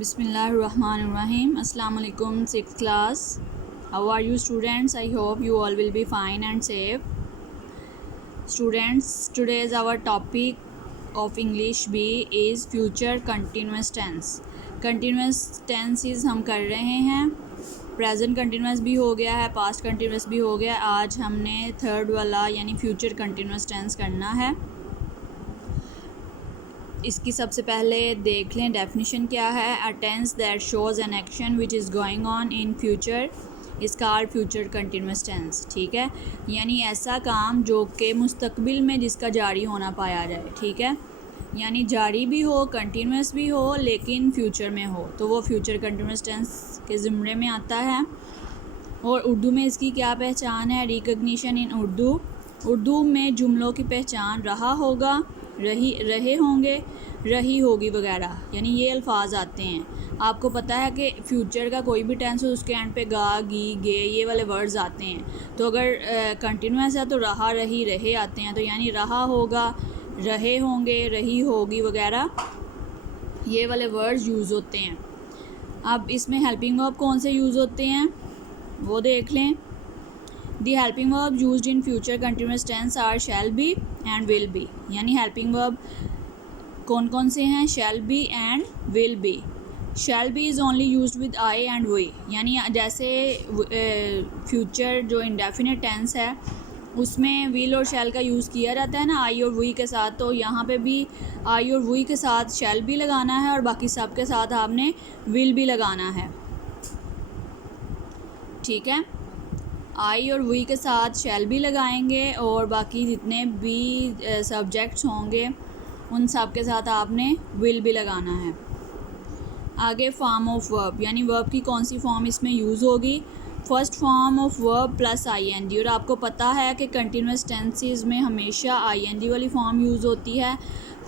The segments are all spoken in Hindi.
Bismillahirrahmanirrahim. Assalamu alaikum, 6th class. How are you students? I hope you all will be fine and safe. Students, today's our topic of English B is future continuous tense. Continuous tenses हम कर रहे हैं. प्रेजेंट कंटिन्यूस भी हो गया है, पास्ट कंटिन्यूस भी हो गया. आज हमने थर्ड वाला यानी फ्यूचर कंटिन्यूस टेंस करना है. इसकी सबसे पहले देख लें डेफिनेशन क्या है. A tense that shows an action which is going on in future is called future continuous tense. ठीक है, यानी ऐसा काम जो कि मुस्तकबिल में जिसका जारी होना पाया जाए. ठीक है, यानी जारी भी हो, कंटिन्यूस भी हो, लेकिन फ्यूचर में हो, तो वो फ्यूचर कंटिन्यूस टेंस के ज़िम्मे में आता है. और उर्दू में इसकी क्या पहचान है? रिकग्निशन इन उर्दू में जुमलों की पहचान रहा होगा, रहे होंगे, रही होगी वगैरह, यानी ये अल्फाज आते हैं. आपको पता है कि फ्यूचर का कोई भी टेंस हो उसके एंड पे गा, गी, गे ये वाले वर्ड्स आते हैं. तो अगर कंटिन्यूस है तो रहा, रही, रहे आते हैं. तो यानी रहा होगा, रहे होंगे, रही होगी वगैरह ये वाले वर्ड्स यूज़ होते हैं. अब इसमें हेल्पिंग वर्ब कौन से यूज़ होते हैं वो देख लें. The helping verb used in future continuous tense are shall be and will be. यानी हेल्पिंग वर्ब कौन कौन से हैं? Shall be and will be. Shall be is only used with I and we. यानी जैसे फ्यूचर जो इंडेफिनिट टेंस है उसमें विल और शैल का यूज़ किया जाता है ना, आई और वी के साथ. तो यहाँ पे भी आई और वी के साथ शैल भी लगाना है और बाकी सब के साथ आपने विल भी लगाना है. ठीक है, आई और वी के साथ शैल भी लगाएंगे और बाकी जितने भी सब्जेक्ट्स होंगे उन सब के साथ आपने विल भी लगाना है. आगे फॉर्म ऑफ वर्ब, यानी वर्ब की कौन सी फॉर्म इसमें यूज़ होगी. First form of verb plus ING. और आपको पता है कि कंटिन्यूस टेंसेस में हमेशा आईएनजी वाली फॉर्म यूज़ होती है,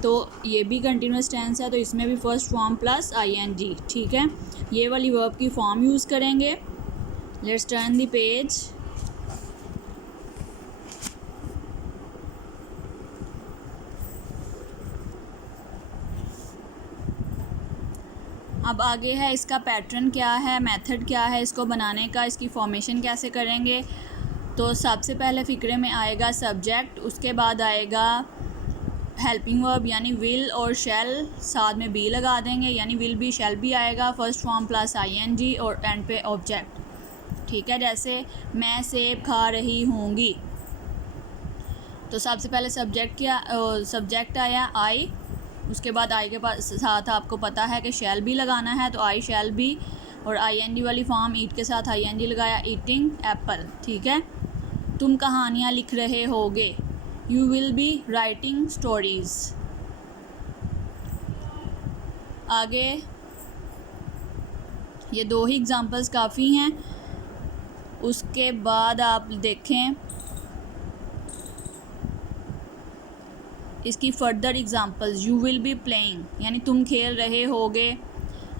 तो ये भी कंटिन्यूस टेंस है तो इसमें भी फर्स्ट फॉर्म प्लस आईएनजी. ठीक है, ये वाली वर्ब की फॉर्म यूज़ करेंगे. Let's turn the page. अब आगे है इसका पैटर्न क्या है, मेथड क्या है इसको बनाने का, इसकी फॉर्मेशन कैसे करेंगे. तो सबसे पहले फ़िक्रे में आएगा सब्जेक्ट, उसके बाद आएगा हेल्पिंग वर्ब यानी विल और शैल, साथ में बी लगा देंगे यानी विल बी शैल भी आएगा. फर्स्ट फॉर्म प्लस आईएनजी और एंड पे ऑब्जेक्ट. ठीक है, जैसे मैं सेब खा रही होंगी, तो सबसे पहले सब्जेक्ट आया आई, उसके बाद आई के पास साथ आपको पता है कि शैल भी लगाना है, तो आई शैल भी और आईएनजी वाली फॉर्म ईट के साथ आईएनजी लगाया, ईटिंग एप्पल. ठीक है, तुम कहानियाँ लिख रहे होगे, you will be writing stories. आगे ये दो ही एग्जांपल्स काफ़ी हैं. उसके बाद आप देखें इसकी further examples. You will be playing यानी तुम खेल रहे होगे.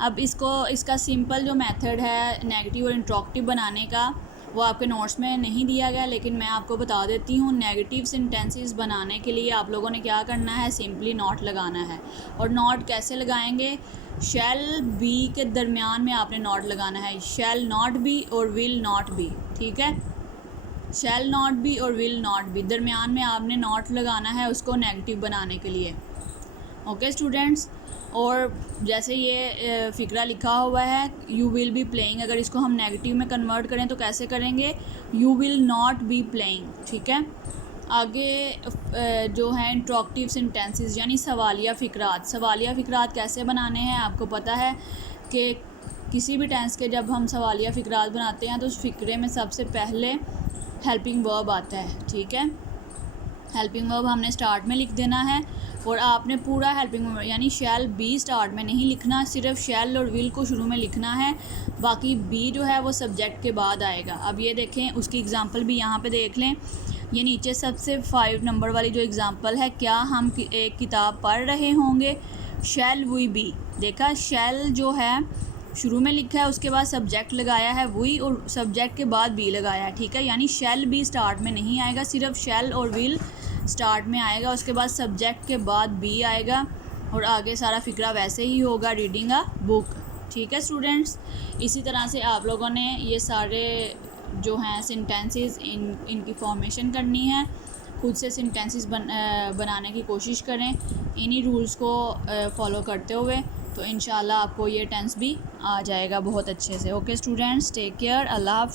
अब इसका सिंपल जो मेथड है नेगेटिव और इंट्रोगेटिव बनाने का वो आपके नोट्स में नहीं दिया गया, लेकिन मैं आपको बता देती हूँ. नेगेटिव सेंटेंसेस बनाने के लिए आप लोगों ने क्या करना है, सिंपली नॉट लगाना है. और नॉट कैसे लगाएंगे? शैल बी के दरमियान में आपने नॉट लगाना है. शैल नॉट बी और विल नॉट बी. ठीक है, शैल नॉट बी और विल नॉट बी दरमियान में आपने नॉट लगाना है उसको नेगेटिव बनाने के लिए. ओके स्टूडेंट्स, और जैसे ये फ़िक्रा लिखा हुआ है यू विल बी प्लेइंग, अगर इसको हम नेगेटिव में कन्वर्ट करें तो कैसे करेंगे? You will not be playing. ठीक है, आगे जो है इंट्रोगेटिव सेंटेंसेस यानी सवालिया फ़िक्रात. सवालिया फ़िक्रात कैसे बनाने हैं आपको पता है कि किसी भी टेंस के जब हम सवालिया फ़िक्रात बनाते हैं तो उस फ़िक्रे में सबसे पहले हेल्पिंग वर्ब आता है. ठीक है, हेल्पिंग वर्ब हमने स्टार्ट में लिख देना है और आपने पूरा हेल्पिंग वर्ब यानी शैल बी स्टार्ट में नहीं लिखना, सिर्फ शैल और विल को शुरू में लिखना है, बाकी बी जो है वो सब्जेक्ट के बाद आएगा. अब ये देखें, उसकी एग्जांपल भी यहाँ पे देख लें. ये नीचे सबसे 5 नंबर वाली जो एग्जांपल है, क्या हम एक किताब पढ़ रहे होंगे, शैल वी बी. देखा, शैल जो है शुरू में लिखा है, उसके बाद सब्जेक्ट लगाया है वी और सब्जेक्ट के बाद बी लगाया है. ठीक है, यानी शैल बी स्टार्ट में नहीं आएगा, सिर्फ शैल और विल स्टार्ट में आएगा, उसके बाद सब्जेक्ट के बाद बी आएगा और आगे सारा फ़िक्रा वैसे ही होगा, रीडिंग अ बुक. ठीक है स्टूडेंट्स, इसी तरह से आप लोगों ने ये सारे जो हैं सेंटेंसेस इनकी फॉर्मेशन करनी है। खुद से सेंटेंसेस बनाने की कोशिश करें इन्हीं रूल्स को फॉलो करते हुए, तो इंशाल्लाह आपको ये टेंस भी आ जाएगा बहुत अच्छे से। ओके स्टूडेंट्स, टेक केयर, अल्लाह हाफ़िज़।